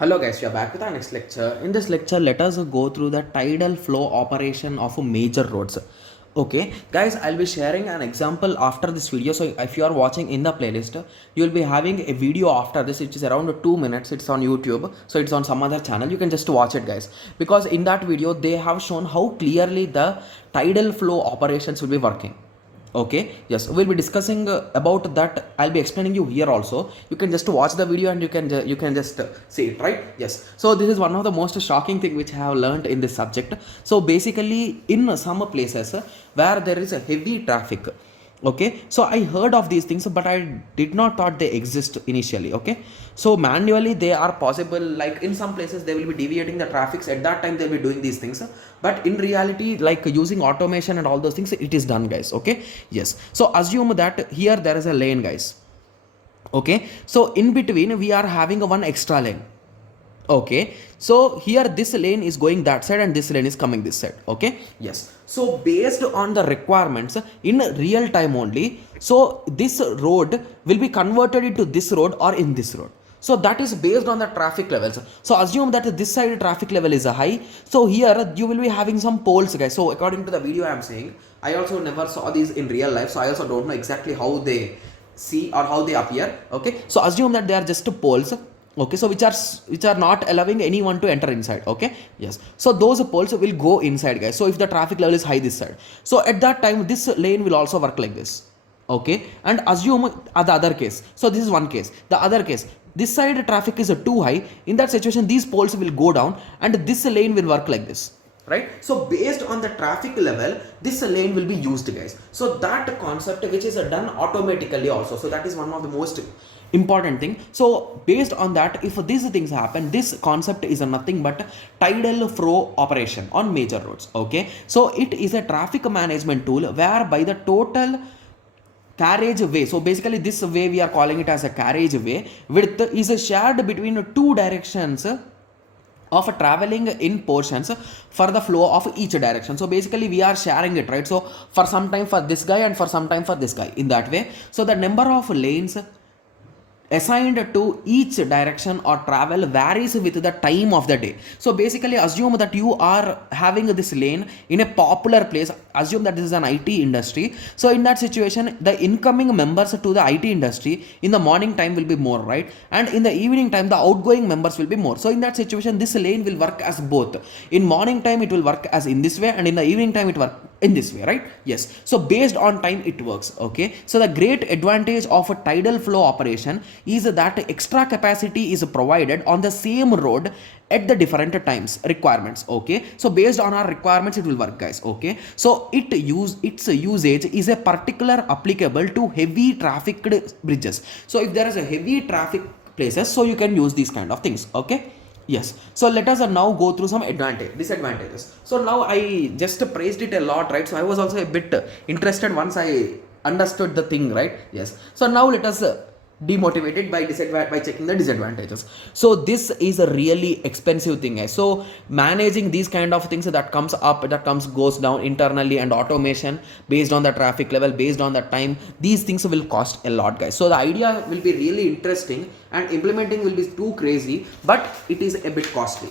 Hello guys, we are back with our next lecture. In this lecture, let us go through the tidal flow operation of major roads. Okay, guys, I'll be sharing an example after this video. So if you are watching in the playlist, you will be having a video after this, which is around 2 minutes. It's on YouTube, so it's on some other channel. You can just watch it, guys, because in that video they have shown how clearly the tidal flow operations will be working. Okay, yes, we'll be discussing about that. I'll be explaining you here also. You can just watch the video and you can just see it, right? Yes, so this is one of the most shocking thing which I have learned in this subject. So basically in some places where there is a heavy traffic, okay, so I heard of these things but I did not thought they exist initially. Okay, so manually they are possible, like in some places they will be deviating the traffics. At that time they'll be doing these things, but in reality, like using automation and all those things, it is done, guys. Okay, yes, so assume that here there is a lane, guys. Okay, so in between we are having a one extra lane. Okay, so here this lane is going that side and this lane is coming this side. Okay, yes, so based on the requirements in real time only, so this road will be converted into this road or in this road. So that is based on the traffic levels. So assume that this side traffic level is a high, so here you will be having some poles, guys. So according to the video I am saying, I also never saw these in real life, so I also don't know exactly how they see or how they appear. Okay, so assume that they are just poles. Okay, so which are not allowing anyone to enter inside. Okay, yes, so those poles will go inside, guys. So if the traffic level is high this side, so at that time this lane will also work like this. Okay, and assume the other case. So this is one case. The other case, this side traffic is too high. In that situation, these poles will go down and this lane will work like this, right? So based on the traffic level, this lane will be used, guys. So that concept which is done automatically also, so that is one of the most important thing. So based on that, if these things happen, this concept is nothing but tidal flow operation on major roads. Okay, so it is a traffic management tool whereby the total carriage way, so basically this way we are calling it as a carriage way, width is shared between two directions of traveling in portions for the flow of each direction. So basically we are sharing it, right? So for some time for this guy and for some time for this guy, in that way. So the number of lanes assigned to each direction or travel varies with the time of the day. So basically assume that you are having this lane in a popular place. Assume that this is an IT industry. So in that situation, the incoming members to the IT industry in the morning time will be more, right? And in the evening time, the outgoing members will be more. So in that situation, this lane will work as both. In morning time, it will work as in this way, and in the evening time, it work in this way, right? Yes, so based on time it works. Okay, so the great advantage of a tidal flow operation is that extra capacity is provided on the same road at the different times requirements. Okay, so based on our requirements it will work, guys. Okay, so its usage is a particular applicable to heavy trafficked bridges. So if there is a heavy traffic places, so you can use these kind of things. Okay, yes, so let us now go through some disadvantages. So now I just praised it a lot, right? So I was also a bit interested once I understood the thing, right? Yes, so now let us demotivated by checking the disadvantages. So this is a really expensive thing, guys. So managing these kind of things that comes up, that goes down internally, and automation based on the traffic level, based on the time, these things will cost a lot, guys. So the idea will be really interesting and implementing will be too crazy, but it is a bit costly.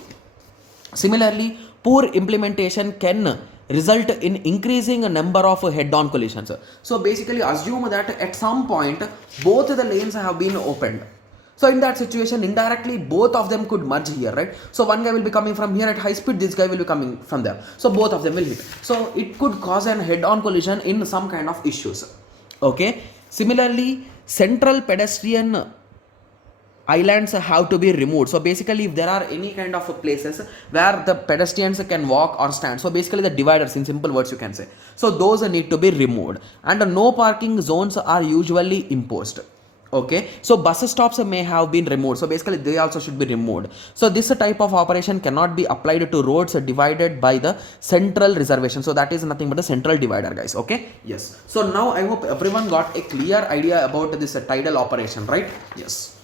Similarly, poor implementation can result in increasing a number of head-on collisions. So basically assume that at some point both the lanes have been opened. So in that situation, indirectly both of them could merge here, right? So one guy will be coming from here at high speed, this guy will be coming from there. So both of them will hit. So it could cause an head-on collision in some kind of issues. Okay. Similarly, central pedestrian islands have to be removed. So basically if there are any kind of places where the pedestrians can walk or stand, so basically the dividers, in simple words you can say, so those need to be removed, and no parking zones are usually imposed. Okay, so bus stops may have been removed, so basically they also should be removed. So this type of operation cannot be applied to roads divided by the central reservation. So that is nothing but the central divider, guys. Okay, yes, so now I hope everyone got a clear idea about this tidal operation, right? Yes.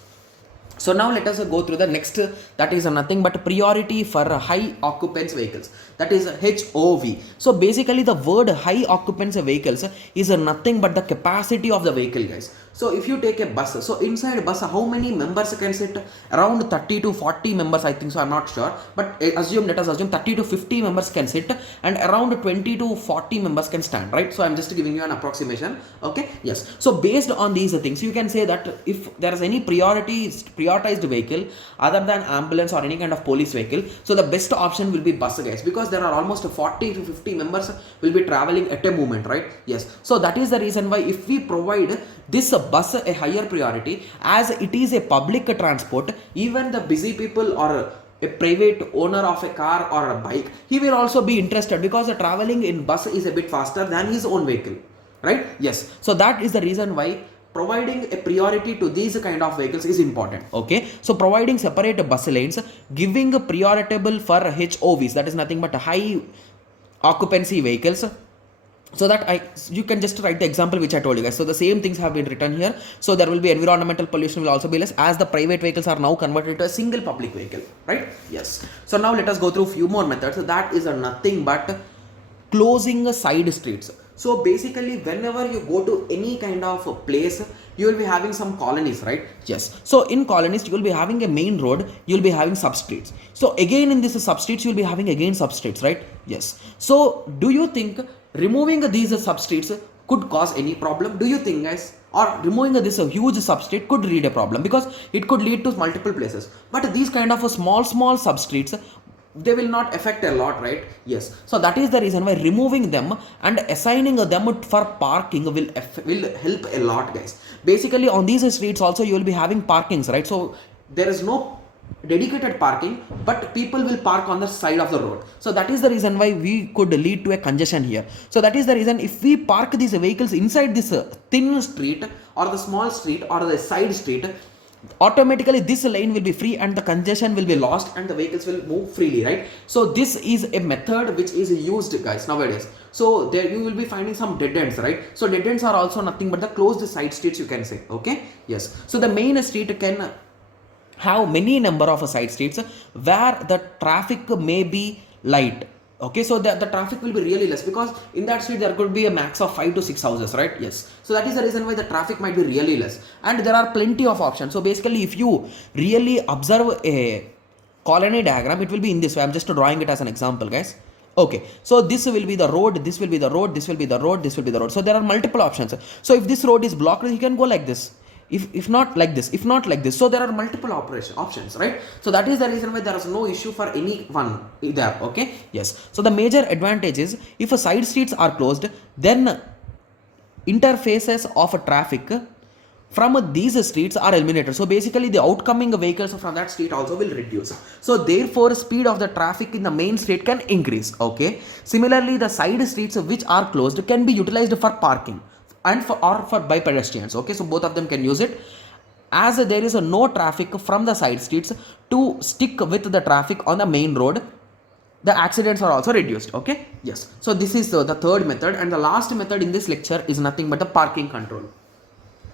So now let us go through the next, that is nothing but priority for high occupants vehicles, that is HOV. So basically the word high occupants vehicles is nothing but the capacity of the vehicle, guys. So if you take a bus, so inside bus, how many members can sit? Around 30 to 40 members, I think so, I'm not sure, but let us assume 30 to 50 members can sit, and around 20 to 40 members can stand, right? So I'm just giving you an approximation. Okay, yes. So based on these things, you can say that if there is any prioritized vehicle other than ambulance or any kind of police vehicle, so the best option will be bus, guys, because there are almost 40 to 50 members will be traveling at a moment, right? Yes. So that is the reason why if we provide this bus a higher priority, as it is a public transport, even the busy people or a private owner of a car or a bike, he will also be interested, because the traveling in bus is a bit faster than his own vehicle, right? Yes. So that is the reason why providing a priority to these kind of vehicles is important. Okay, so providing separate bus lanes, giving a prioritable for HOVs, that is nothing but high occupancy vehicles, so that you can just write the example which I told you guys. So the same things have been written here. So there will be environmental pollution will also be less, as the private vehicles are now converted to a single public vehicle, right? Yes. So now let us go through few more methods. So that is nothing but closing side streets. So basically whenever you go to any kind of place, you will be having some colonies, right? Yes. So in colonies, you will be having a main road, you will be having substreets. So again in this substreets, you will be having again substreets, right? Yes. So do you think removing these substreets could cause any problem? Do you think, guys? Or removing this huge substrate could lead a problem, because it could lead to multiple places. But these kind of small substreets, they will not affect a lot, right? Yes. So that is the reason why removing them and assigning them for parking will help a lot, guys. Basically on these streets also you will be having parkings, right? So there is no dedicated parking, but people will park on the side of the road. So that is the reason why we could lead to a congestion here. So that is the reason, if we park these vehicles inside this thin street or the small street or the side street, automatically this lane will be free and the congestion will be lost and the vehicles will move freely, right? So this is a method which is used, guys, nowadays. So there you will be finding some dead ends, right? So dead ends are also nothing but the closed side streets, you can say. Okay, yes. So the main street can have many number of side streets where the traffic may be light. Okay, so the traffic will be really less, because in that street there could be a max of 5 to 6 houses, right? Yes. So that is the reason why the traffic might be really less, and there are plenty of options. So basically if you really observe a colony diagram, it will be in this way. I'm just drawing it as an example, guys. Okay, so this will be the road, this will be the road, this will be the road, this will be the road. So there are multiple options. So if this road is blocked, you can go like this. If not like this, if not like this. So there are multiple options, right? So that is the reason why there is no issue for anyone there. Okay, yes. So the major advantage is, if a side streets are closed, then interfaces of traffic from these streets are eliminated. So basically the outcoming vehicles from that street also will reduce. So therefore speed of the traffic in the main street can increase. Okay, similarly the side streets which are closed can be utilized for parking and for by pedestrians. Okay, so both of them can use it, as there is no traffic from the side streets to stick with the traffic on the main road. The accidents are also reduced. Okay, yes. So this is the third method, and the last method in this lecture is nothing but the parking control.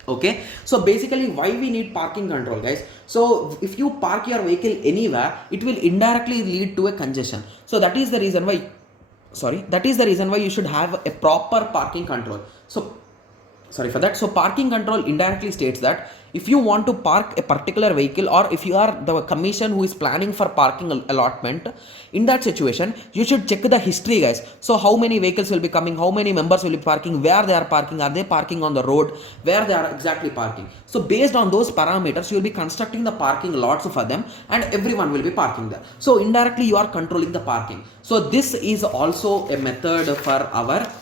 Okay, so basically why we need parking control, guys? So if you park your vehicle anywhere, it will indirectly lead to a congestion. So that is the reason why you should have a proper parking control. So parking control indirectly states that if you want to park a particular vehicle, or if you are the commission who is planning for parking allotment, in that situation you should check the history, guys. So how many vehicles will be coming, how many members will be parking, where they are parking, are they parking on the road, where they are exactly parking. So based on those parameters, you will be constructing the parking lots for them, and everyone will be parking there. So indirectly you are controlling the parking. So this is also a method for our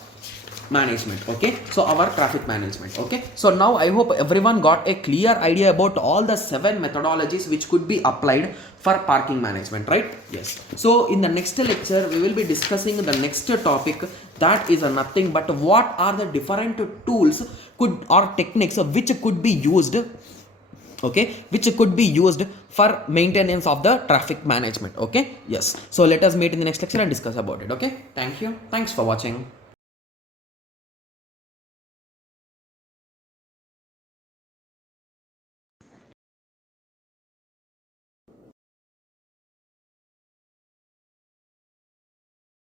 management. Okay, so our traffic management. Okay, so now I hope everyone got a clear idea about all the 7 methodologies which could be applied for parking management, right? Yes. So in the next lecture we will be discussing the next topic, that is nothing but what are the different tools or techniques which could be used, okay, which could be used for maintenance of the traffic management. Okay, yes. So let us meet in the next lecture and discuss about it. Okay, thank you, thanks for watching.